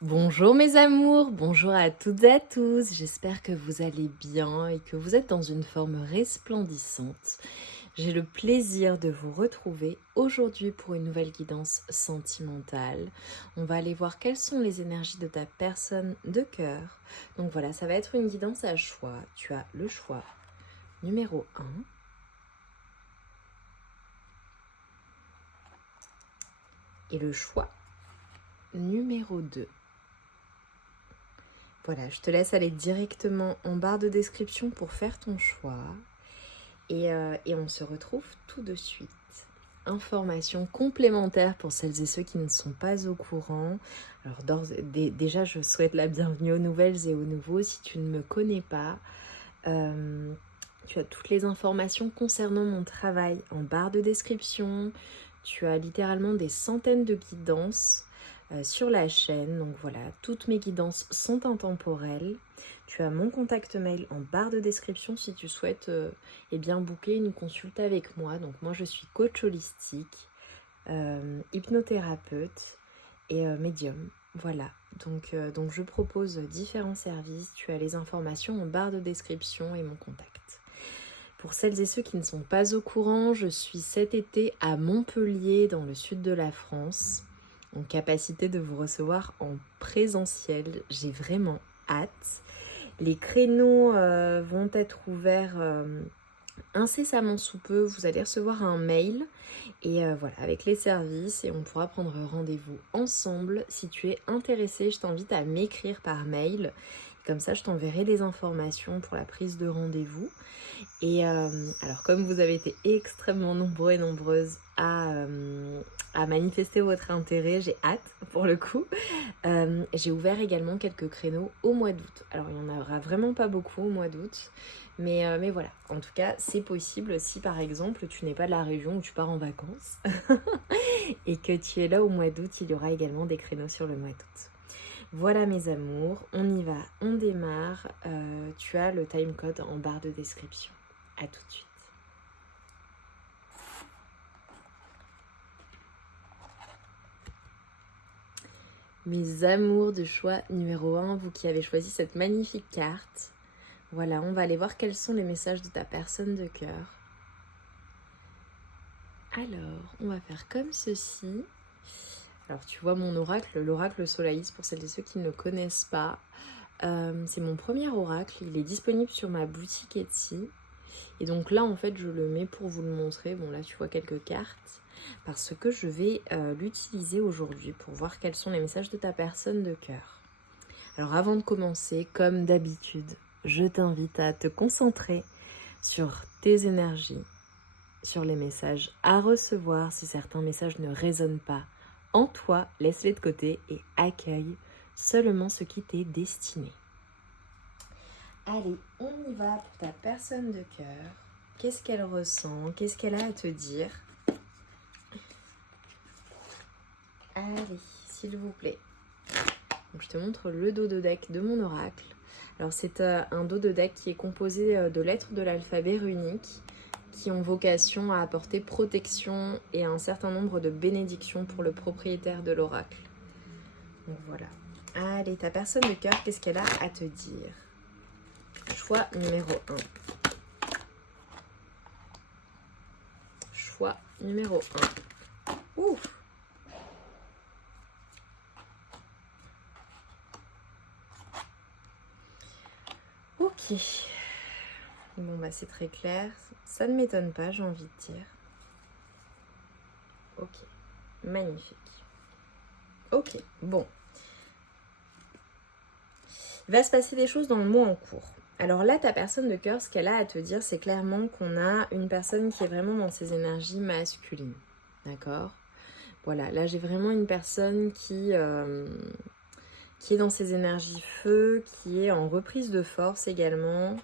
Bonjour mes amours, bonjour à toutes et à tous, j'espère que vous allez bien et que vous êtes dans une forme resplendissante. J'ai le plaisir de vous retrouver aujourd'hui pour une nouvelle guidance sentimentale. On va aller voir quelles sont les énergies de ta personne de cœur. Donc voilà, ça va être une guidance à choix. Tu as le choix numéro 1 et le choix numéro 2. Voilà, je te laisse aller directement en barre de description pour faire ton choix. Et on se retrouve tout de suite. Informations complémentaires pour celles et ceux qui ne sont pas au courant. Alors déjà, je souhaite la bienvenue aux nouvelles et aux nouveaux. Si tu ne me connais pas, tu as toutes les informations concernant mon travail en barre de description. Tu as littéralement des centaines de guidances sur la chaîne. Donc voilà, toutes mes guidances sont intemporelles. Tu as mon contact mail en barre de description si tu souhaites booker une consulte avec moi. Donc moi je suis coach holistique, hypnothérapeute et médium. Voilà, donc je propose différents services. Tu as les informations en barre de description et mon contact. Pour celles et ceux qui ne sont pas au courant, je suis cet été à Montpellier dans le sud de la France, en capacité de vous recevoir en présentiel. J'ai vraiment hâte. Les créneaux vont être ouverts incessamment sous peu. Vous allez recevoir un mail et voilà, avec les services et on pourra prendre rendez-vous ensemble. Si tu es intéressé, je t'invite à m'écrire par mail. Comme ça, je t'enverrai des informations pour la prise de rendez-vous. Et alors, comme vous avez été extrêmement nombreux et nombreuses à manifester votre intérêt, j'ai hâte pour le coup. J'ai ouvert également quelques créneaux au mois d'août. Alors, il n'y en aura vraiment pas beaucoup au mois d'août. Mais voilà, en tout cas, c'est possible si par exemple tu n'es pas de la région où tu pars en vacances et que tu es là au mois d'août, il y aura également des créneaux sur le mois d'août. Voilà mes amours, on y va, on démarre. Tu as le timecode en barre de description. À tout de suite. Mes amours de choix numéro 1, vous qui avez choisi cette magnifique carte. Voilà, on va aller voir quels sont les messages de ta personne de cœur. Alors, on va faire comme ceci. Alors, tu vois mon oracle, l'oracle Solaïs, pour celles et ceux qui ne le connaissent pas. C'est mon premier oracle, il est disponible sur ma boutique Etsy. Et donc là, en fait, je le mets pour vous le montrer. Bon, là, tu vois quelques cartes. Parce que je vais l'utiliser aujourd'hui pour voir quels sont les messages de ta personne de cœur. Alors, avant de commencer, comme d'habitude, je t'invite à te concentrer sur tes énergies, sur les messages à recevoir. Si certains messages ne résonnent pas en toi, laisse-les de côté et accueille seulement ce qui t'est destiné. Allez, on y va pour ta personne de cœur. Qu'est-ce qu'elle ressent? Qu'est-ce qu'elle a à te dire? Allez, s'il vous plaît. Donc, je te montre le dos de deck de mon oracle. Alors, c'est un dos de deck qui est composé de lettres de l'alphabet runique qui ont vocation à apporter protection et un certain nombre de bénédictions pour le propriétaire de l'oracle. Donc, voilà. Allez, ta personne de cœur, qu'est-ce qu'elle a à te dire? Choix numéro 1. Choix numéro 1. Ouf! Ok. Bon, bah c'est très clair. Ça ne m'étonne pas, j'ai envie de dire. Ok. Magnifique. Ok, bon. Il va se passer des choses dans le mois en cours. Alors là, ta personne de cœur, ce qu'elle a à te dire, c'est clairement qu'on a une personne qui est vraiment dans ses énergies masculines. D'accord? Voilà, là j'ai vraiment une personne qui est dans ses énergies feu, qui est en reprise de force également.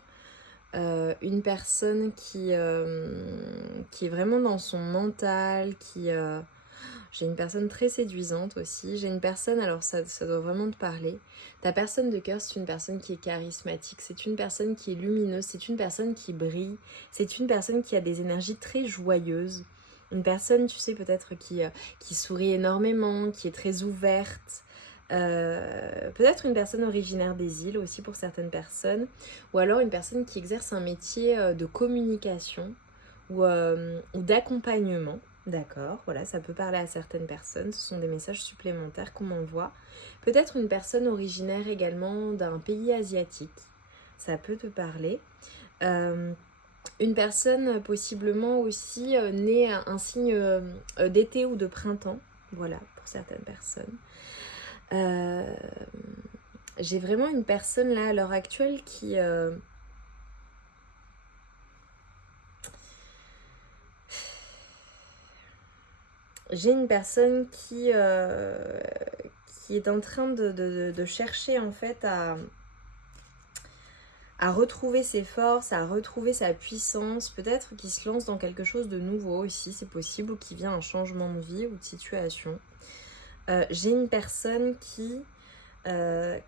Une personne qui est vraiment dans son mental, j'ai une personne très séduisante aussi. J'ai une personne, alors ça doit vraiment te parler. Ta personne de cœur, c'est une personne qui est charismatique, c'est une personne qui est lumineuse, c'est une personne qui brille, c'est une personne qui a des énergies très joyeuses. Une personne, tu sais, peut-être qui sourit énormément, qui est très ouverte, Peut-être une personne originaire des îles aussi pour certaines personnes, ou alors une personne qui exerce un métier de communication ou d'accompagnement. D'accord, voilà, ça peut parler à certaines personnes, ce sont des messages supplémentaires qu'on m'envoie. Peut-être une personne originaire également d'un pays asiatique, ça peut te parler. Une personne possiblement aussi née à un signe d'été ou de printemps, voilà, pour certaines personnes. J'ai vraiment une personne là à l'heure actuelle qui... J'ai une personne qui est en train de chercher en fait à retrouver ses forces, à retrouver sa puissance, peut-être qui se lance dans quelque chose de nouveau aussi, c'est possible, ou qui vient un changement de vie ou de situation. J'ai une personne qui,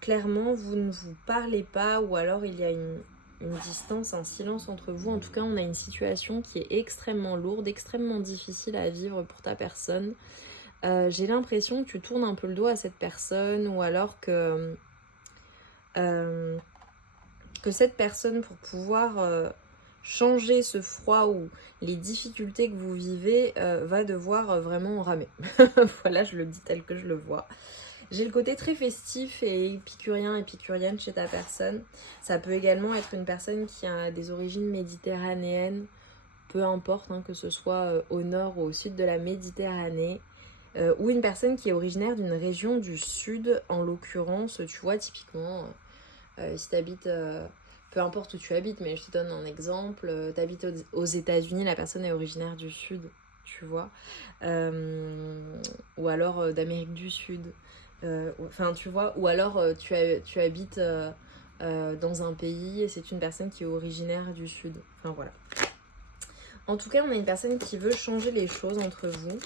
clairement, vous ne vous parlez pas, ou alors il y a une distance, un silence entre vous. En tout cas, on a une situation qui est extrêmement lourde, extrêmement difficile à vivre pour ta personne. J'ai l'impression que tu tournes un peu le dos à cette personne, ou alors que cette personne, pour pouvoir changer ce froid ou les difficultés que vous vivez, va devoir vraiment ramer. Voilà, je le dis tel que je le vois. J'ai le côté très festif et épicurienne chez ta personne. Ça peut également être une personne qui a des origines méditerranéennes, peu importe, hein, que ce soit au nord ou au sud de la Méditerranée, ou une personne qui est originaire d'une région du sud, en l'occurrence, tu vois, typiquement, si tu habites... peu importe où tu habites, mais je te donne un exemple. Tu habites aux États-Unis, la personne est originaire du Sud, tu vois. Ou alors d'Amérique du Sud. Enfin, tu vois. Ou alors tu habites dans un pays et c'est une personne qui est originaire du Sud. Enfin, voilà. En tout cas, on a une personne qui veut changer les choses entre vous,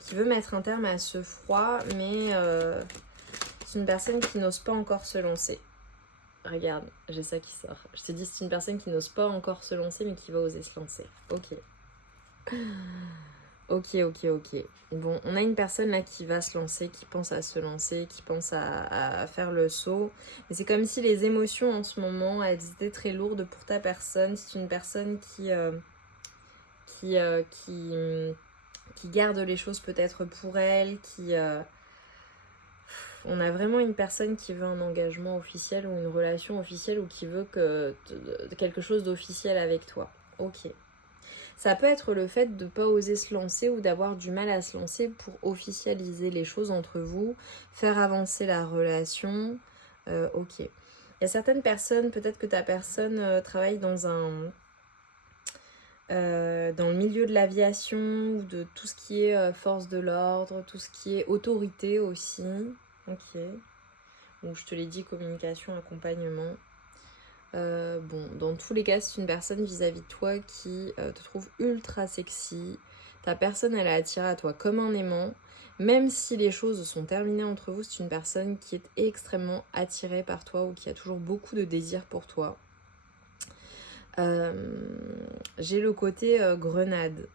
qui veut mettre un terme à ce froid, mais c'est une personne qui n'ose pas encore se lancer. Regarde, j'ai ça qui sort. Je te dis, c'est une personne qui n'ose pas encore se lancer, mais qui va oser se lancer. Ok. Ok. Bon, on a une personne là qui va se lancer, qui pense à se lancer, qui pense à faire le saut. Mais c'est comme si les émotions en ce moment, elles étaient très lourdes pour ta personne. C'est une personne qui garde les choses peut-être pour elle, on a vraiment une personne qui veut un engagement officiel ou une relation officielle ou qui veut quelque chose d'officiel avec toi. Ok. Ça peut être le fait de ne pas oser se lancer ou d'avoir du mal à se lancer pour officialiser les choses entre vous, faire avancer la relation. Ok. Il y a certaines personnes, peut-être que ta personne travaille dans le milieu de l'aviation ou de tout ce qui est force de l'ordre, tout ce qui est autorité aussi. Ok. Donc je te l'ai dit, communication, accompagnement. Bon, dans tous les cas, c'est une personne vis-à-vis de toi qui te trouve ultra sexy. Ta personne, elle est attirée à toi comme un aimant. Même si les choses sont terminées entre vous, c'est une personne qui est extrêmement attirée par toi ou qui a toujours beaucoup de désir pour toi. J'ai le côté grenade.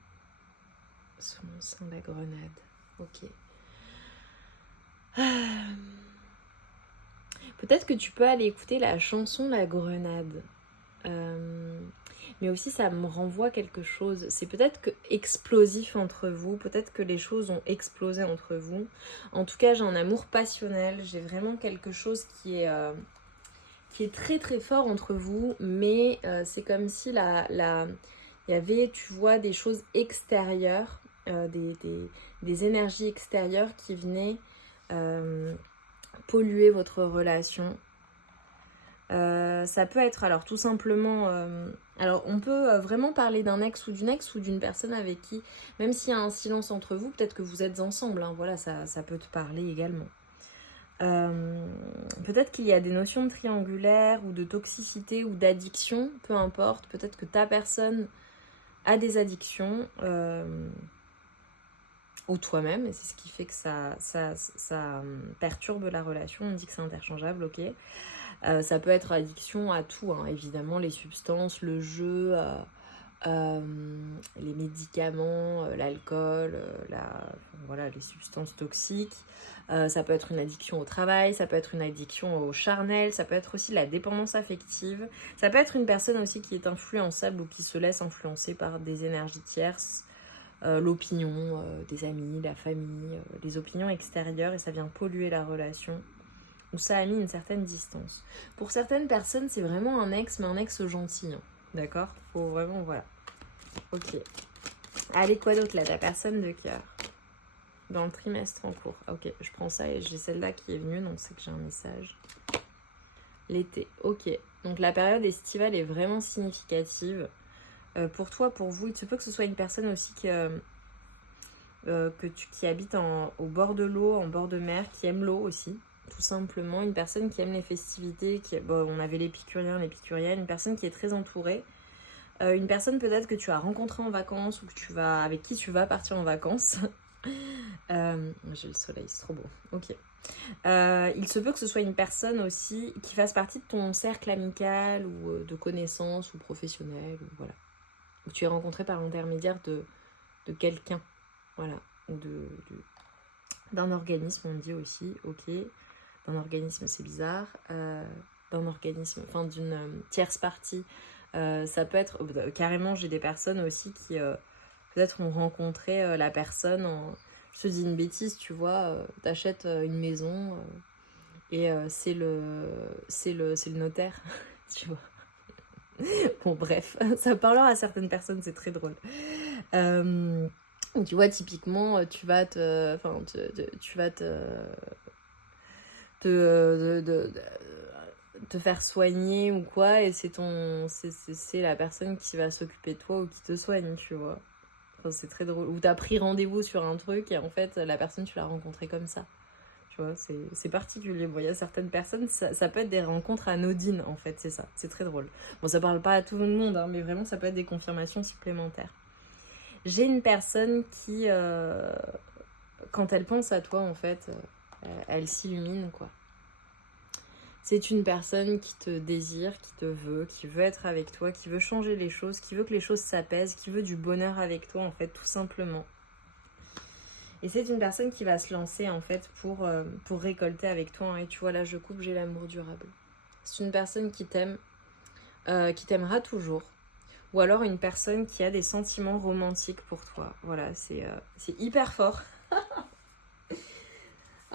Sous mon sein, la grenade. Ok. Peut-être que tu peux aller écouter la chanson La Grenade. Mais aussi ça me renvoie quelque chose. C'est peut-être que explosif entre vous. Peut-être que les choses ont explosé entre vous. En tout cas, j'ai un amour passionnel. J'ai vraiment quelque chose qui est très très fort entre vous. Mais c'est comme si il y avait, tu vois, des choses extérieures. Des énergies extérieures qui venaient polluer votre relation. Ça peut être alors tout simplement alors on peut vraiment parler d'un ex ou d'une personne avec qui, même s'il y a un silence entre vous, peut-être que vous êtes ensemble, hein, voilà, ça peut te parler également. Peut-être qu'il y a des notions de triangulaire ou de toxicité ou d'addiction, peu importe, peut-être que ta personne a des addictions ou toi-même, et c'est ce qui fait que ça perturbe la relation. On dit que c'est interchangeable, ok. Ça peut être addiction à tout, hein, évidemment, les substances, le jeu, les médicaments, l'alcool, voilà, les substances toxiques. Ça peut être une addiction au travail, ça peut être une addiction au charnel, ça peut être aussi la dépendance affective. Ça peut être une personne aussi qui est influençable ou qui se laisse influencer par des énergies tierces, l'opinion des amis, la famille, les opinions extérieures, et ça vient polluer la relation, ou ça a mis une certaine distance. Pour certaines personnes, c'est vraiment un ex, mais un ex gentil, hein. D'accord? Faut vraiment, voilà. Ok. Allez, quoi d'autre là? Ta personne de cœur. Dans le trimestre en cours. Ok, je prends ça et j'ai celle-là qui est venue, donc c'est que j'ai un message. L'été. Ok. Donc la période estivale est vraiment significative. Pour toi, pour vous, il se peut que ce soit une personne aussi qui habite au bord de l'eau, en bord de mer, qui aime l'eau aussi. Tout simplement, une personne qui aime les festivités, on avait l'épicurien, l'épicurienne, une personne qui est très entourée, une personne peut-être que tu as rencontrée en vacances ou avec qui tu vas partir en vacances. J'ai le soleil, c'est trop beau. Ok. Il se peut que ce soit une personne aussi qui fasse partie de ton cercle amical ou de connaissances ou professionnel, ou voilà. Ou tu es rencontré par l'intermédiaire de quelqu'un, voilà, ou d'un organisme, on dit aussi, ok. D'un organisme, c'est bizarre. D'un organisme, enfin d'une tierce partie. Ça peut être, carrément, j'ai des personnes aussi qui peut-être ont rencontré la personne je te dis une bêtise, tu vois, t'achètes une maison et c'est le notaire, tu vois. Bon, bref, ça parlera à certaines personnes, c'est très drôle. Tu vois, typiquement, tu vas te faire soigner ou quoi, et c'est la personne qui va s'occuper de toi ou qui te soigne, tu vois. Enfin, c'est très drôle. Ou t'as pris rendez-vous sur un truc et en fait la personne tu l'as rencontrée comme ça, tu vois. C'est particulier. Bon, il y a certaines personnes, ça peut être des rencontres anodines en fait, c'est ça, c'est très drôle. Bon, ça parle pas à tout le monde, hein, mais vraiment ça peut être des confirmations supplémentaires. J'ai une personne qui quand elle pense à toi en fait, elle s'illumine, quoi. C'est une personne qui te désire, qui te veut, qui veut être avec toi, qui veut changer les choses, qui veut que les choses s'apaisent, qui veut du bonheur avec toi, en fait, tout simplement. Et c'est une personne qui va se lancer, en fait, pour récolter avec toi. Hein. Et tu vois, là, je coupe, j'ai l'amour durable. C'est une personne qui t'aime, qui t'aimera toujours. Ou alors une personne qui a des sentiments romantiques pour toi. Voilà, c'est hyper fort.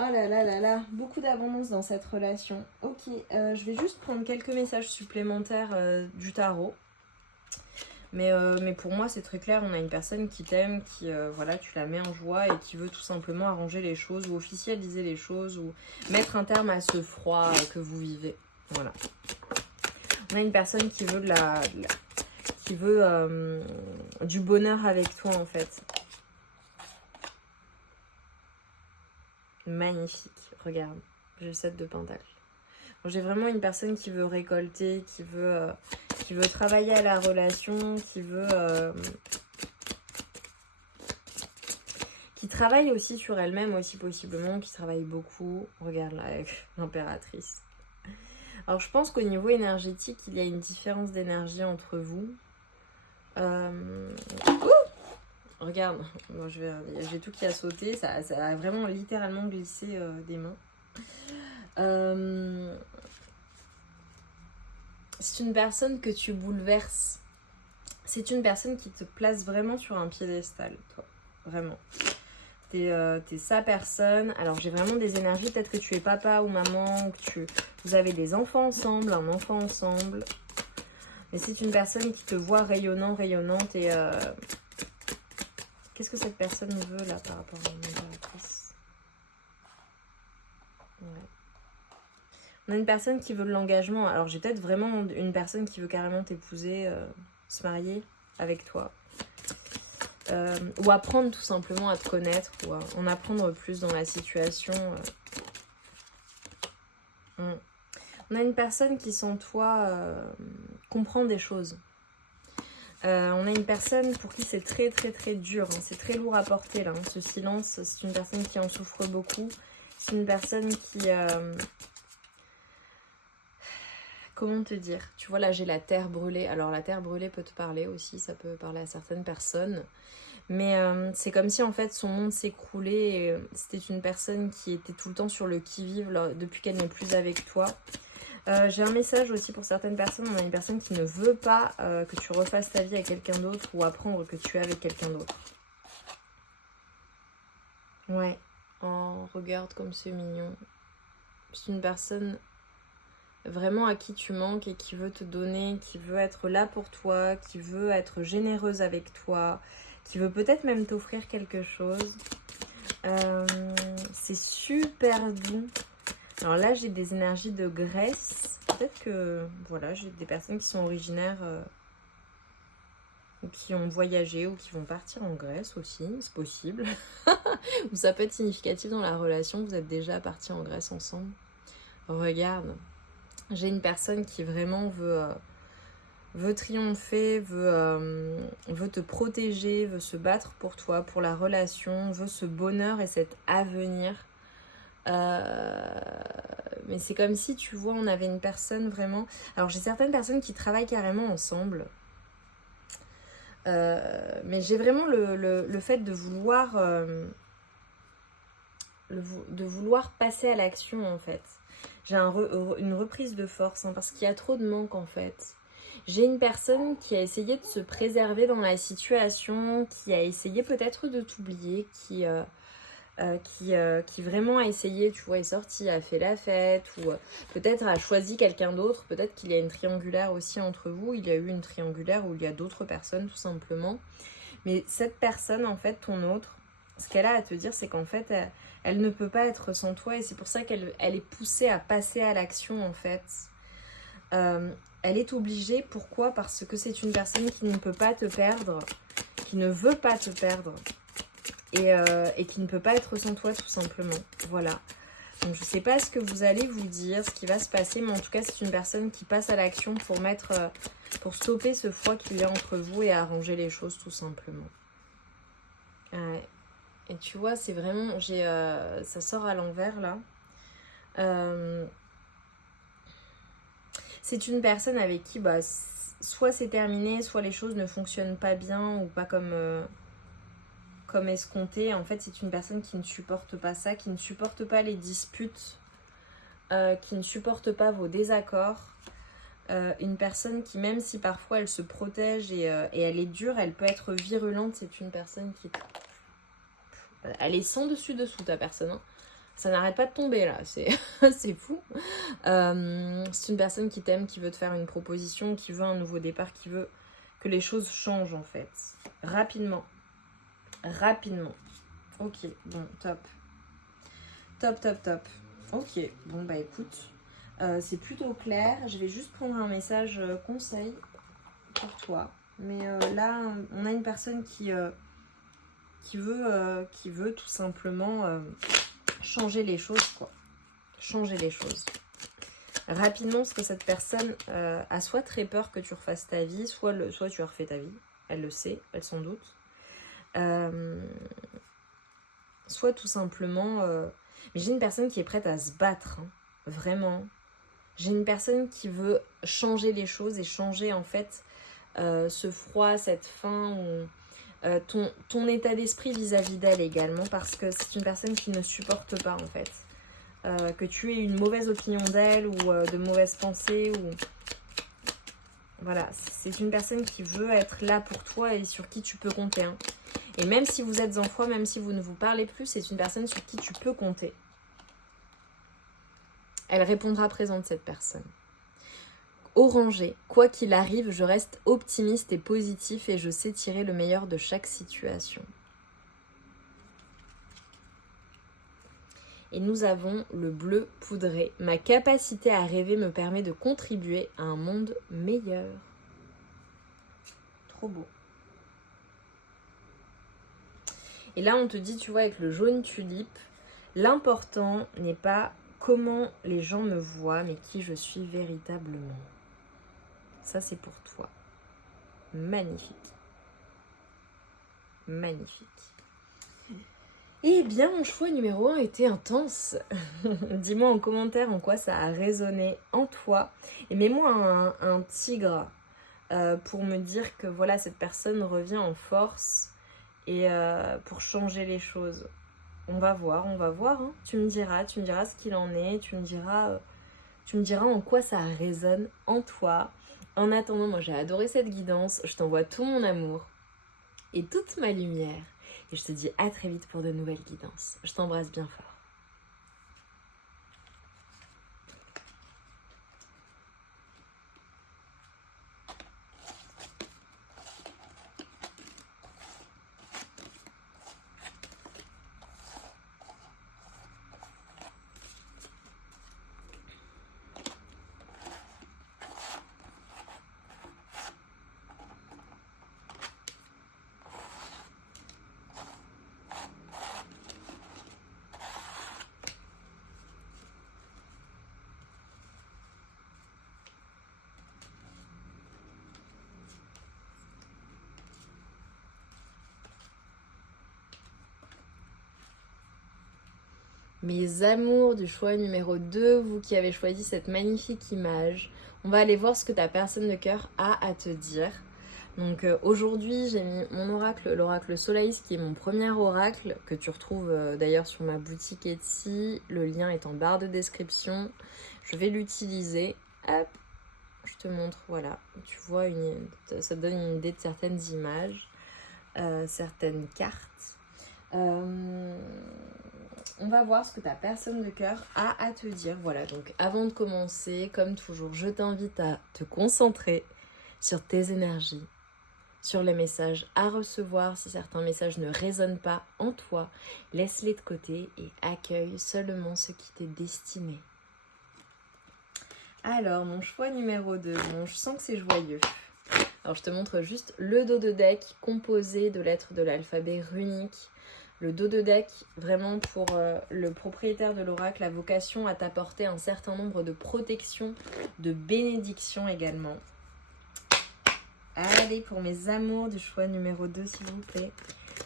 Oh là là là là, beaucoup d'abondance dans cette relation. Ok, je vais juste prendre quelques messages supplémentaires du tarot. Mais pour moi, c'est très clair, on a une personne qui t'aime, qui, voilà, tu la mets en joie et qui veut tout simplement arranger les choses ou officialiser les choses ou mettre un terme à ce froid que vous vivez. Voilà. On a une personne qui veut qui veut du bonheur avec toi, en fait. Magnifique, regarde, j'ai le 7 de Pentacle. Bon, j'ai vraiment une personne qui veut récolter, qui veut travailler à la relation, qui travaille aussi sur elle-même aussi possiblement, qui travaille beaucoup. Regarde là avec l'impératrice. Alors je pense qu'au niveau énergétique, il y a une différence d'énergie entre vous. Regarde, bon, j'ai tout qui a sauté, ça a vraiment littéralement glissé des mains. C'est une personne que tu bouleverses. C'est une personne qui te place vraiment sur un piédestal, toi. Vraiment. T'es sa personne. Alors j'ai vraiment des énergies, peut-être que tu es papa ou maman, ou que vous avez des enfants ensemble, un enfant ensemble. Mais c'est une personne qui te voit rayonnant, rayonnante et... Qu'est-ce que cette personne veut là par rapport à l'impératrice? Ouais. On a une personne qui veut de l'engagement. Alors j'ai peut-être vraiment une personne qui veut carrément t'épouser, se marier avec toi. Ou apprendre tout simplement à te connaître, ou à en apprendre plus dans la situation. On a une personne qui sans toi comprend des choses. On a une personne pour qui c'est très très très dur, hein. C'est très lourd à porter là, hein. Ce silence, c'est une personne qui en souffre beaucoup. C'est une personne qui comment te dire? Tu vois, là, j'ai la terre brûlée. Alors, la terre brûlée peut te parler aussi, ça peut parler à certaines personnes. Mais c'est comme si, en fait, son monde s'écroulait et c'était une personne qui était tout le temps sur le qui-vive depuis qu'elle n'est plus avec toi. J'ai un message aussi pour certaines personnes. On a une personne qui ne veut pas que tu refasses ta vie avec quelqu'un d'autre ou apprendre que tu es avec quelqu'un d'autre. Ouais. Oh, regarde comme c'est mignon. C'est une personne vraiment à qui tu manques et qui veut te donner, qui veut être là pour toi, qui veut être généreuse avec toi, qui veut peut-être même t'offrir quelque chose. C'est super doux. Alors là, j'ai des énergies de Grèce. Peut-être que, voilà, j'ai des personnes qui sont originaires ou qui ont voyagé ou qui vont partir en Grèce aussi, c'est possible. Ou ça peut être significatif dans la relation, vous êtes déjà partis en Grèce ensemble. Regarde, j'ai une personne qui vraiment veut triompher, veut te protéger, veut se battre pour toi, pour la relation, veut ce bonheur et cet avenir. Mais c'est comme si, tu vois, on avait une personne vraiment... Alors, j'ai certaines personnes qui travaillent carrément ensemble. Mais j'ai vraiment le fait de vouloir... de vouloir passer à l'action, en fait. J'ai une reprise de force, hein, parce qu'il y a trop de manque, en fait. J'ai une personne qui a essayé de se préserver dans la situation, qui a essayé peut-être de t'oublier, qui vraiment a essayé, tu vois, est sorti, a fait la fête, ou peut-être a choisi quelqu'un d'autre, peut-être qu'il y a une triangulaire aussi entre vous, il y a eu une triangulaire où il y a d'autres personnes tout simplement. Mais cette personne, en fait, ton autre, ce qu'elle a à te dire, c'est qu'en fait, elle ne peut pas être sans toi et c'est pour ça qu'elle est poussée à passer à l'action, en fait. Elle est obligée, pourquoi? Parce que c'est une personne qui ne peut pas te perdre, qui ne veut pas te perdre et qui ne peut pas être sans toi tout simplement. Voilà. Donc je sais pas ce que vous allez vous dire, ce qui va se passer, mais en tout cas c'est une personne qui passe à l'action pour stopper ce froid qu'il y a entre vous et arranger les choses tout simplement. Et tu vois, c'est vraiment, ça sort à l'envers là. C'est une personne avec qui soit c'est terminé, soit les choses ne fonctionnent pas bien ou pas comme escompté. En fait, c'est une personne qui ne supporte pas ça, qui ne supporte pas les disputes, qui ne supporte pas vos désaccords. Une personne qui, même si parfois elle se protège et elle est dure, elle peut être virulente. C'est une personne qui... Elle est sans dessus-dessous, ta personne. Hein. Ça n'arrête pas de tomber, là. C'est fou. C'est une personne qui t'aime, qui veut te faire une proposition, qui veut un nouveau départ, qui veut que les choses changent, en fait. Rapidement. Ok, bon, top. Top. Ok, bon, bah écoute, c'est plutôt clair. Je vais juste prendre un message conseil pour toi. Mais là, on a une personne qui veut tout simplement changer les choses, quoi. Changer les choses. Rapidement, parce que cette personne a soit très peur que tu refasses ta vie, soit tu refais ta vie. Elle le sait, elle s'en doute. Soit tout simplement... Mais j'ai une personne qui est prête à se battre, hein, vraiment. J'ai une personne qui veut changer les choses et changer en fait ce froid, cette faim, ou ton état d'esprit vis-à-vis d'elle également, parce que c'est une personne qui ne supporte pas en fait. Que tu aies une mauvaise opinion d'elle ou de mauvaises pensées ou... Voilà, c'est une personne qui veut être là pour toi et sur qui tu peux compter. Hein. Et même si vous êtes en froid, même si vous ne vous parlez plus, c'est une personne sur qui tu peux compter. Elle répondra présente, cette personne. Orangé, quoi qu'il arrive, je reste optimiste et positif et je sais tirer le meilleur de chaque situation. Et nous avons le bleu poudré. Ma capacité à rêver me permet de contribuer à un monde meilleur. Trop beau. Et là, on te dit, tu vois, avec le jaune tulipe, l'important n'est pas comment les gens me voient, mais qui je suis véritablement. Ça, c'est pour toi. Magnifique. Magnifique. Eh bien, mon choix numéro 1 était intense. Dis-moi en commentaire en quoi ça a résonné en toi. Et mets-moi un tigre pour me dire que voilà, cette personne revient en force et pour changer les choses. On va voir, hein. Tu me diras ce qu'il en est, tu me diras en quoi ça résonne en toi. En attendant, moi j'ai adoré cette guidance, je t'envoie tout mon amour et toute ma lumière. Et je te dis à très vite pour de nouvelles guidances. Je t'embrasse bien fort. Mes amours du choix numéro 2, vous qui avez choisi cette magnifique image, on va aller voir ce que ta personne de cœur a à te dire. Donc aujourd'hui, j'ai mis mon oracle, l'oracle Solaïs, qui est mon premier oracle, que tu retrouves d'ailleurs sur ma boutique Etsy. Le lien est en barre de description. Je vais l'utiliser. Hop, je te montre, voilà. Tu vois, ça te donne une idée de certaines images, certaines cartes. On va voir ce que ta personne de cœur a à te dire. Voilà, donc avant de commencer, comme toujours, je t'invite à te concentrer sur tes énergies, sur les messages à recevoir. Si certains messages ne résonnent pas en toi, laisse-les de côté et accueille seulement ce qui t'est destiné. Alors, mon choix numéro 2, bon, je sens que c'est joyeux. Alors, je te montre juste le dos de deck composé de lettres de l'alphabet runique. Le dos de deck, vraiment pour le propriétaire de l'oracle, a vocation à t'apporter un certain nombre de protections, de bénédictions également. Allez, pour mes amours du choix numéro 2, s'il vous plaît.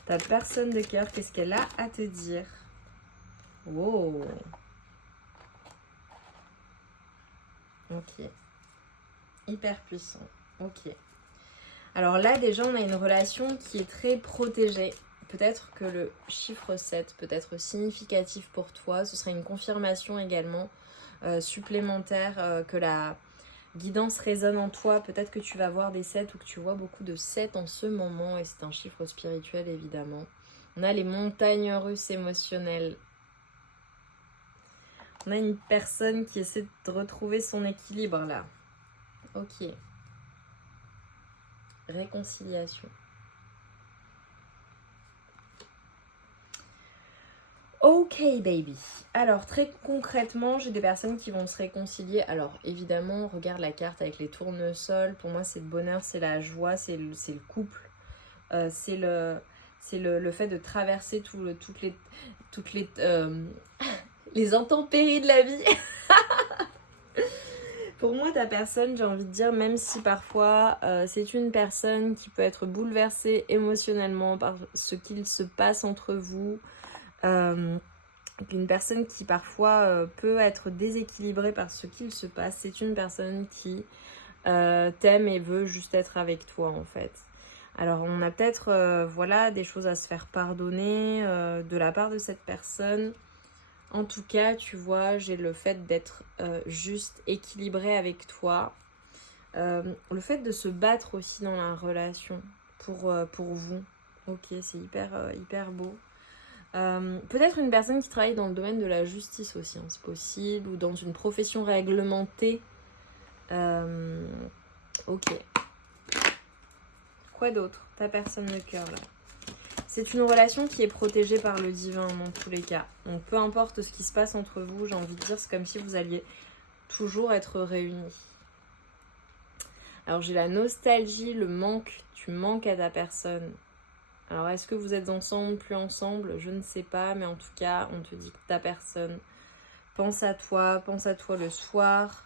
Ta personne de cœur, qu'est-ce qu'elle a à te dire? Wow. Ok. Hyper puissant. Ok. Alors là, déjà, on a une relation qui est très protégée. Peut-être que le chiffre 7 peut être significatif pour toi. Ce sera une confirmation également supplémentaire que la guidance résonne en toi. Peut-être que tu vas voir des 7 ou que tu vois beaucoup de 7 en ce moment. Et c'est un chiffre spirituel, évidemment. On a les montagnes russes émotionnelles. On a une personne qui essaie de retrouver son équilibre là. Ok. Réconciliation. Ok baby. Alors très concrètement, j'ai des personnes qui vont se réconcilier. Alors évidemment, regarde la carte avec les tournesols. Pour moi, c'est le bonheur, c'est la joie, c'est le couple. C'est le fait de traverser toutes les intempéries de la vie. Pour moi, ta personne, j'ai envie de dire, même si parfois c'est une personne qui peut être bouleversée émotionnellement par ce qu'il se passe entre vous, une personne qui parfois peut être déséquilibrée par ce qu'il se passe, c'est une personne qui t'aime et veut juste être avec toi en fait. Alors on a peut-être voilà, des choses à se faire pardonner de la part de cette personne. En tout cas, tu vois, j'ai le fait d'être juste équilibré avec toi. Le fait de se battre aussi dans la relation pour vous. Ok, c'est hyper beau. Peut-être une personne qui travaille dans le domaine de la justice aussi, hein, c'est possible, ou dans une profession réglementée. Ok. Quoi d'autre? Ta personne de cœur là. C'est une relation qui est protégée par le divin dans tous les cas. Donc peu importe ce qui se passe entre vous, j'ai envie de dire, c'est comme si vous alliez toujours être réunis. Alors j'ai la nostalgie, le manque, tu manques à ta personne. Alors est-ce que vous êtes ensemble, plus ensemble? Je ne sais pas, mais en tout cas, on te dit que ta personne pense à toi le soir.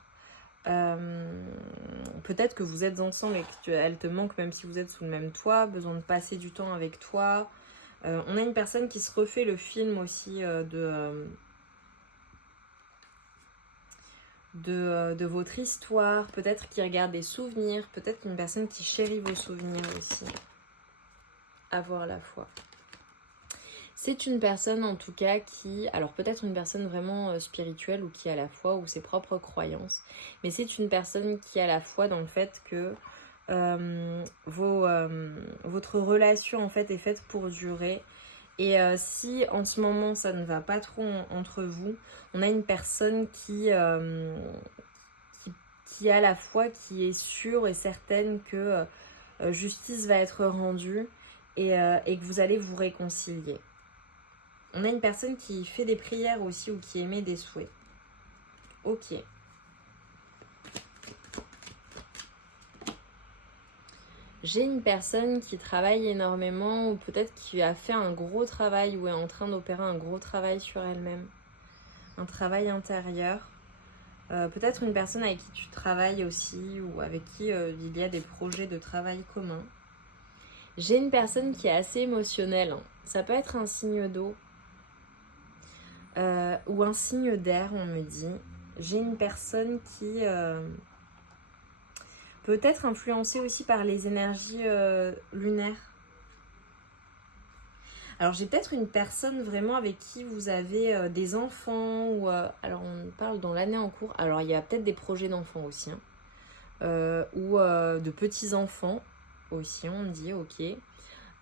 Peut-être que vous êtes ensemble et qu'elle te manque même si vous êtes sous le même toit, besoin de passer du temps avec toi. On a une personne qui se refait le film aussi de votre histoire, peut-être qui regarde des souvenirs, peut-être une personne qui chérit vos souvenirs aussi. À voir la foi. C'est une personne en tout cas qui, alors peut-être une personne vraiment spirituelle ou qui a la foi ou ses propres croyances, mais c'est une personne qui a la foi dans le fait que votre relation en fait est faite pour durer. Et si en ce moment ça ne va pas trop entre vous, on a une personne qui a la foi, qui est sûre et certaine que justice va être rendue et que vous allez vous réconcilier. On a une personne qui fait des prières aussi ou qui émet des souhaits. Ok. J'ai une personne qui travaille énormément ou peut-être qui a fait un gros travail ou est en train d'opérer un gros travail sur elle-même. Un travail intérieur. Peut-être une personne avec qui tu travailles aussi ou avec qui il y a des projets de travail communs. J'ai une personne qui est assez émotionnelle. Ça peut être un signe d'eau ou un signe d'air, on me dit. J'ai une personne qui peut être influencée aussi par les énergies lunaires. Alors j'ai peut-être une personne vraiment avec qui vous avez des enfants ou alors on parle dans l'année en cours. Alors il y a peut-être des projets d'enfants aussi ou de petits enfants aussi, on me dit ok.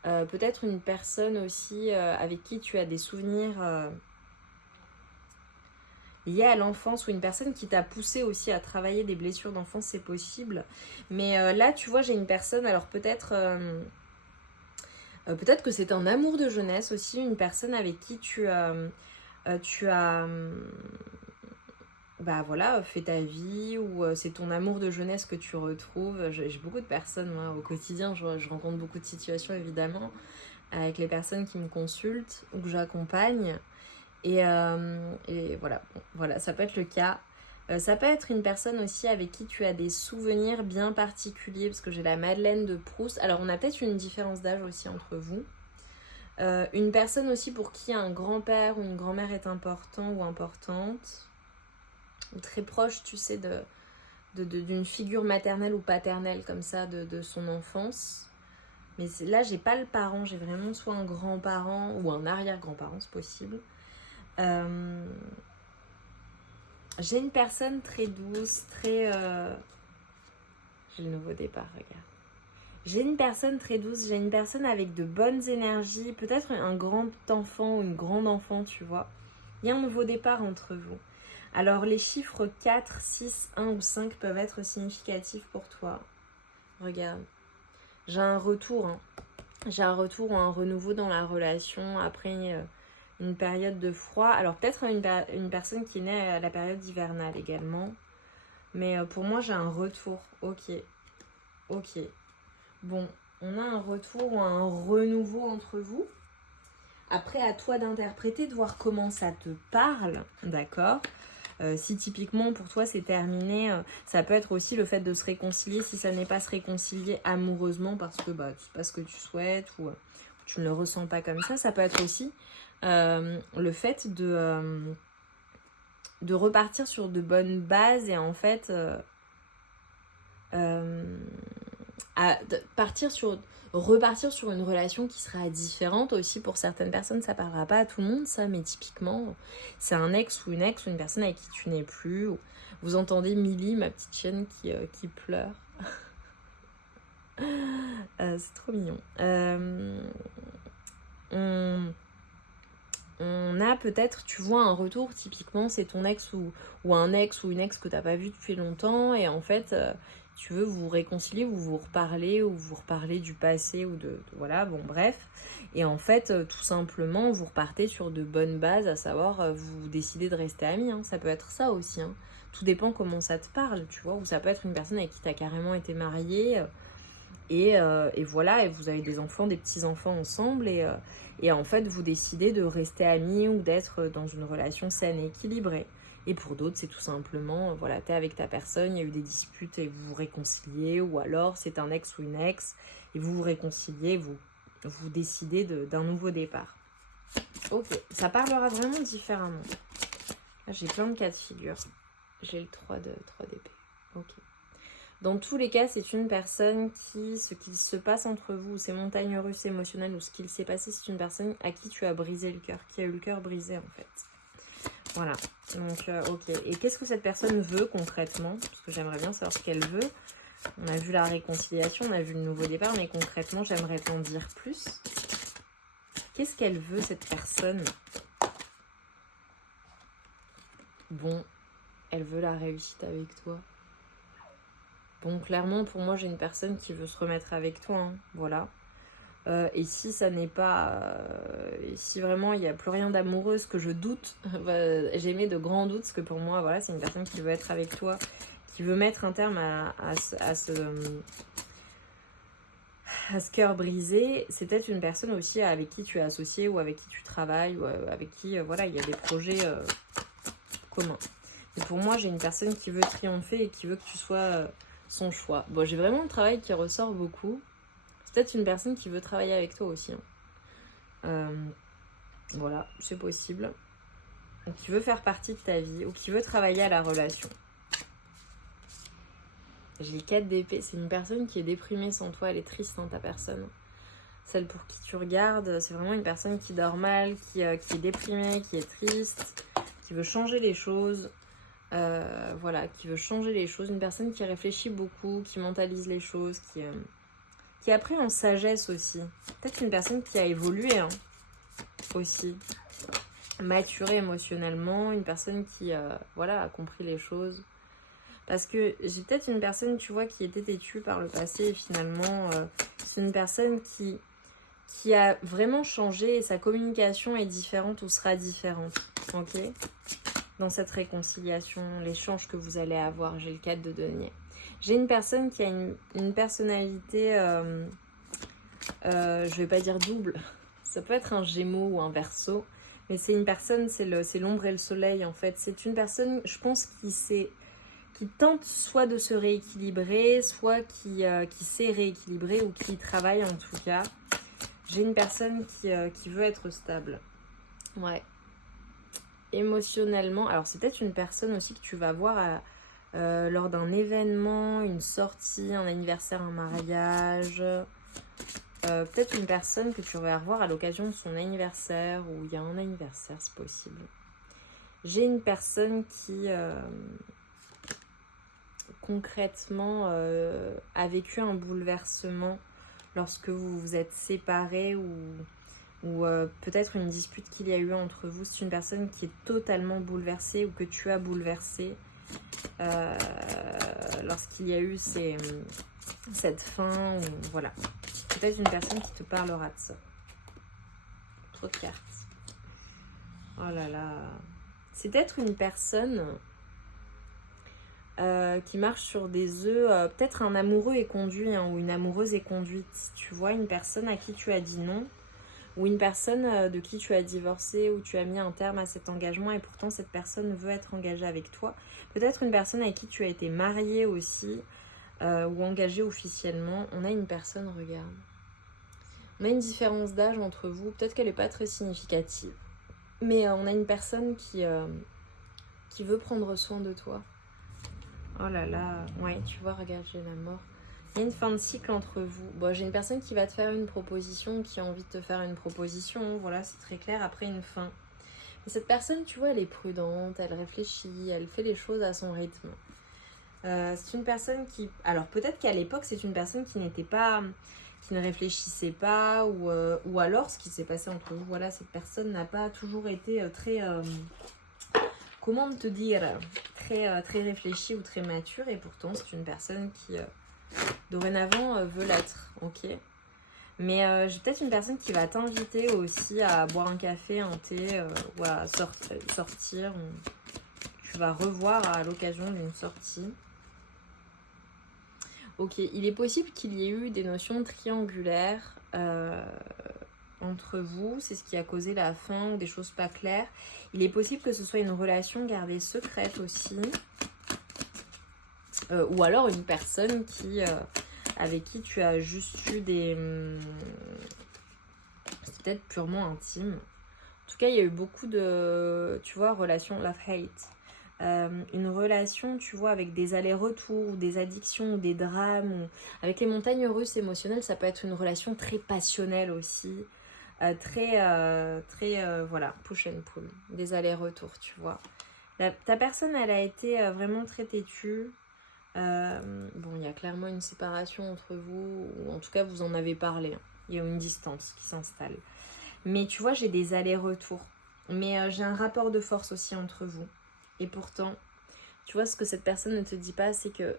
Peut-être une personne aussi avec qui tu as des souvenirs liés à l'enfance ou une personne qui t'a poussé aussi à travailler des blessures d'enfance, c'est possible. Mais là tu vois j'ai une personne, alors peut-être que c'est un amour de jeunesse aussi, une personne avec qui tu as fait ta vie ou c'est ton amour de jeunesse que tu retrouves. J'ai beaucoup de personnes, moi, au quotidien, je rencontre beaucoup de situations évidemment avec les personnes qui me consultent ou que j'accompagne. Et voilà, voilà, ça peut être le cas. Ça peut être une personne aussi avec qui tu as des souvenirs bien particuliers, parce que j'ai la Madeleine de Proust. Alors on a peut-être une différence d'âge aussi entre vous. Une personne aussi pour qui un grand-père ou une grand-mère est important ou importante, ou très proche, tu sais, d'une figure maternelle ou paternelle comme ça de son enfance. Mais là j'ai pas le parent, j'ai vraiment soit un grand-parent ou un arrière-grand-parent, c'est possible. J'ai une personne très douce, très... J'ai le nouveau départ, regarde. J'ai une personne très douce, j'ai une personne avec de bonnes énergies, peut-être un grand enfant ou une grande enfant, tu vois. Il y a un nouveau départ entre vous. Alors les chiffres 4, 6, 1 ou 5 peuvent être significatifs pour toi. Regarde. J'ai un retour, J'ai un retour ou un renouveau dans la relation après une période de froid. Alors peut-être une personne qui est née à la période hivernale également. Mais pour moi, j'ai un retour. Ok. Bon, on a un retour ou un renouveau entre vous. Après, à toi d'interpréter, de voir comment ça te parle. D'accord ? Si typiquement pour toi c'est terminé, ça peut être aussi le fait de se réconcilier si ça n'est pas se réconcilier amoureusement parce que c'est pas ce que tu souhaites ou tu ne le ressens pas comme ça. Ça peut être aussi le fait de repartir sur de bonnes bases et en fait repartir sur une relation qui sera différente aussi pour certaines personnes. Ça parlera pas à tout le monde ça, mais typiquement c'est un ex ou une personne avec qui tu n'es plus. Vous entendez Milly, ma petite chienne qui pleure. C'est trop mignon. On a peut-être, tu vois, un retour, typiquement c'est ton ex ou un ex ou une ex que t'as pas vu depuis longtemps et en fait tu veux vous réconcilier, vous reparler ou vous reparler du passé ou voilà, bon bref. Et en fait, tout simplement, vous repartez sur de bonnes bases, à savoir, vous décidez de rester amis, ça peut être ça aussi. Tout dépend comment ça te parle, tu vois, ou ça peut être une personne avec qui t'as carrément été marié, et voilà, et vous avez des enfants, des petits-enfants ensemble, et en fait, vous décidez de rester amis ou d'être dans une relation saine et équilibrée. Et pour d'autres, c'est tout simplement, voilà, t'es avec ta personne, il y a eu des disputes et vous vous réconciliez, ou alors c'est un ex ou une ex, et vous vous réconciliez, vous vous décidez d'un nouveau départ. Ok, ça parlera vraiment différemment. Là, j'ai plein de cas de figure. J'ai le 3 d'épée. Ok. Dans tous les cas, c'est une personne qui, ce qui se passe entre vous, ces montagnes russes émotionnelles ou ce qu'il s'est passé, c'est une personne à qui tu as brisé le cœur, qui a eu le cœur brisé en fait. Voilà, donc ok. Et qu'est-ce que cette personne veut concrètement? Parce que j'aimerais bien savoir ce qu'elle veut. On a vu la réconciliation, on a vu le nouveau départ, mais concrètement, j'aimerais t'en dire plus. Qu'est-ce qu'elle veut, cette personne? Bon, elle veut la réussite avec toi. Bon, clairement, pour moi, j'ai une personne qui veut se remettre avec toi, hein, voilà. Et si ça n'est pas... et si vraiment il n'y a plus rien d'amoureux, ce que je doute, j'émets de grands doutes, parce que pour moi, voilà, c'est une personne qui veut être avec toi, qui veut mettre un terme à ce cœur brisé. C'est peut-être une personne aussi avec qui tu es associé, ou avec qui tu travailles, ou avec qui, voilà, il y a des projets communs. Et pour moi, j'ai une personne qui veut triompher et qui veut que tu sois... son choix. Bon, j'ai vraiment le travail qui ressort beaucoup. C'est peut-être une personne qui veut travailler avec toi aussi. Hein. Voilà, c'est possible. Donc, qui veut faire partie de ta vie ou qui veut travailler à la relation. J'ai 4 d'épée. C'est une personne qui est déprimée sans toi. Elle est triste sans ta personne. Celle pour qui tu regardes, c'est vraiment une personne qui dort mal, qui est déprimée, qui est triste, qui veut changer les choses. Voilà, qui veut changer les choses, une personne qui réfléchit beaucoup, qui mentalise les choses, qui a pris en sagesse aussi. Peut-être une personne qui a évolué hein, aussi, maturé émotionnellement, une personne qui voilà, a compris les choses. Parce que j'ai peut-être une personne, tu vois, qui était têtue par le passé et finalement, c'est une personne qui a vraiment changé et sa communication est différente ou sera différente, ok ? Dans cette réconciliation, l'échange que vous allez avoir. J'ai le 4 de denier. J'ai une personne qui a une personnalité, je vais pas dire double, ça peut être un Gémeaux ou un Verseau, mais c'est une personne, c'est l'ombre et le soleil en fait. C'est une personne, je pense, qui tente soit de se rééquilibrer, soit qui sait rééquilibrer ou qui travaille en tout cas. J'ai une personne qui veut être stable. Ouais. Émotionnellement, alors c'est peut-être une personne aussi que tu vas voir lors d'un événement, une sortie, un anniversaire, un mariage, peut-être une personne que tu vas revoir à l'occasion de son anniversaire ou il y a un anniversaire, c'est possible. J'ai une personne qui concrètement a vécu un bouleversement lorsque vous vous êtes séparés ou peut-être une dispute qu'il y a eu entre vous. C'est une personne qui est totalement bouleversée ou que tu as bouleversée lorsqu'il y a eu cette fin. Voilà. Peut-être une personne qui te parlera de ça. Trop de cartes. Oh là là. C'est peut-être une personne qui marche sur des œufs. Peut-être un amoureux est conduit hein, ou une amoureuse est conduite. Tu vois, une personne à qui tu as dit non. Ou une personne de qui tu as divorcé ou tu as mis un terme à cet engagement et pourtant cette personne veut être engagée avec toi. Peut-être une personne avec qui tu as été marié aussi ou engagé officiellement. On a une personne, regarde. On a une différence d'âge entre vous. Peut-être qu'elle n'est pas très significative. Mais on a une personne qui veut prendre soin de toi. Oh là là. Ouais, tu vois, regarde, j'ai la mort. Il y a une fin de cycle entre vous. Bon, j'ai une personne qui va te faire une proposition, qui a envie de te faire une proposition. Voilà, c'est très clair. Après une fin. Et cette personne, tu vois, elle est prudente, elle réfléchit, elle fait les choses à son rythme. C'est une personne qui... Alors, peut-être qu'à l'époque, c'est une personne qui n'était pas... qui ne réfléchissait pas ou alors, ce qui s'est passé entre vous, voilà, cette personne n'a pas toujours été très... comment te dire, très réfléchie ou très mature et pourtant c'est une personne qui dorénavant veut l'être, ok. Mais j'ai peut-être une personne qui va t'inviter aussi à boire un café, un thé, ou à sortir. Tu vas revoir à l'occasion d'une sortie. Ok, il est possible qu'il y ait eu des notions triangulaires entre vous, c'est ce qui a causé la fin ou des choses pas claires. Il est possible que ce soit une relation gardée secrète aussi. Ou alors une personne avec qui tu as juste eu peut-être purement intime. En tout cas, il y a eu beaucoup de, tu vois, relations love-hate. Une relation, tu vois, avec des allers-retours, ou des addictions, ou des drames, ou... avec les montagnes russes émotionnelles, ça peut être une relation très passionnelle aussi, voilà, push and pull, des allers-retours, tu vois. Ta personne, elle a été vraiment très têtue. Bon, il y a clairement une séparation entre vous, ou en tout cas, vous en avez parlé. Hein. Il y a une distance qui s'installe. Mais tu vois, j'ai des allers-retours. Mais j'ai un rapport de force aussi entre vous. Et pourtant, tu vois, ce que cette personne ne te dit pas, c'est que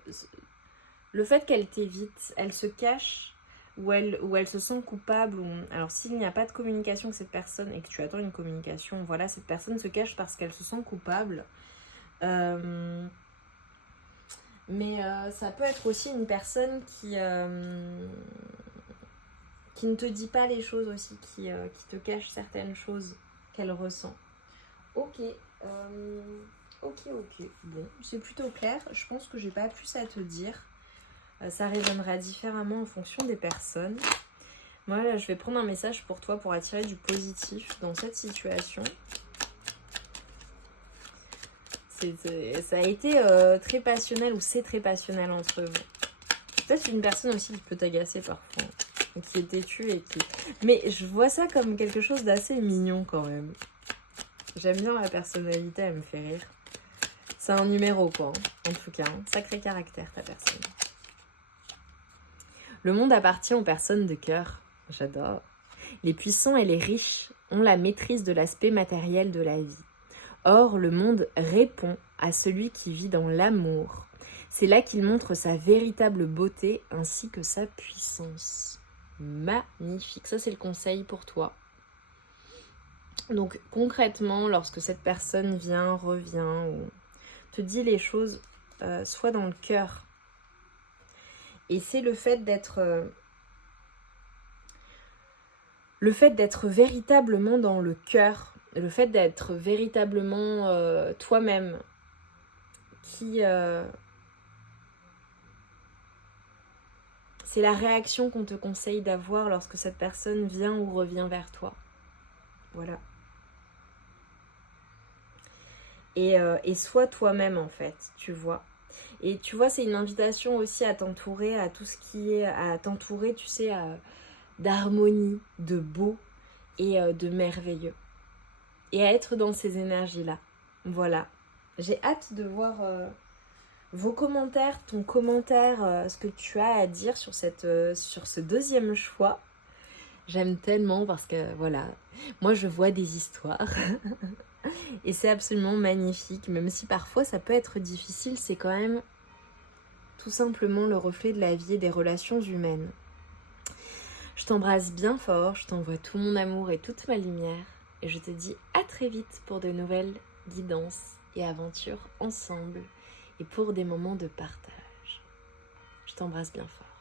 le fait qu'elle t'évite, elle se cache, ou elle se sent coupable. Alors, s'il n'y a pas de communication avec cette personne et que tu attends une communication, voilà, cette personne se cache parce qu'elle se sent coupable. Mais ça peut être aussi une personne qui ne te dit pas les choses aussi, qui te cache certaines choses qu'elle ressent. Ok, bon, c'est plutôt clair. Je pense que j'ai pas plus à te dire. Ça résonnera différemment en fonction des personnes. Moi, là, je vais prendre un message pour toi pour attirer du positif dans cette situation. Ça a été très passionnel, ou c'est très passionnel entre vous. Peut-être une personne aussi qui peut t'agacer parfois, qui est têtue et qui... Mais je vois ça comme quelque chose d'assez mignon quand même. J'aime bien la personnalité, elle me fait rire. C'est un numéro quoi, en tout cas. Sacré caractère ta personne. Le monde appartient aux personnes de cœur. J'adore. Les puissants et les riches ont la maîtrise de l'aspect matériel de la vie. Or, le monde répond à celui qui vit dans l'amour. C'est là qu'il montre sa véritable beauté ainsi que sa puissance. Magnifique. Ça, c'est le conseil pour toi. Donc, concrètement, lorsque cette personne vient, revient, ou te dit les choses, sois dans le cœur. Et c'est le fait d'être véritablement dans le cœur, le fait d'être véritablement toi-même, qui... c'est la réaction qu'on te conseille d'avoir lorsque cette personne vient ou revient vers toi. Voilà. Et sois toi-même en fait, tu vois. Et tu vois, c'est une invitation aussi à t'entourer, à tout ce qui est... à t'entourer, tu sais, d'harmonie, de beau et de merveilleux. Et à être dans ces énergies-là. Voilà. J'ai hâte de voir... vos commentaires, ton commentaire, ce que tu as à dire sur ce deuxième choix. J'aime tellement parce que voilà, moi je vois des histoires et c'est absolument magnifique, même si parfois ça peut être difficile, c'est quand même tout simplement le reflet de la vie et des relations humaines. Je t'embrasse bien fort, je t'envoie tout mon amour et toute ma lumière et je te dis à très vite pour de nouvelles guidances et aventures ensemble. Et pour des moments de partage. Je t'embrasse bien fort.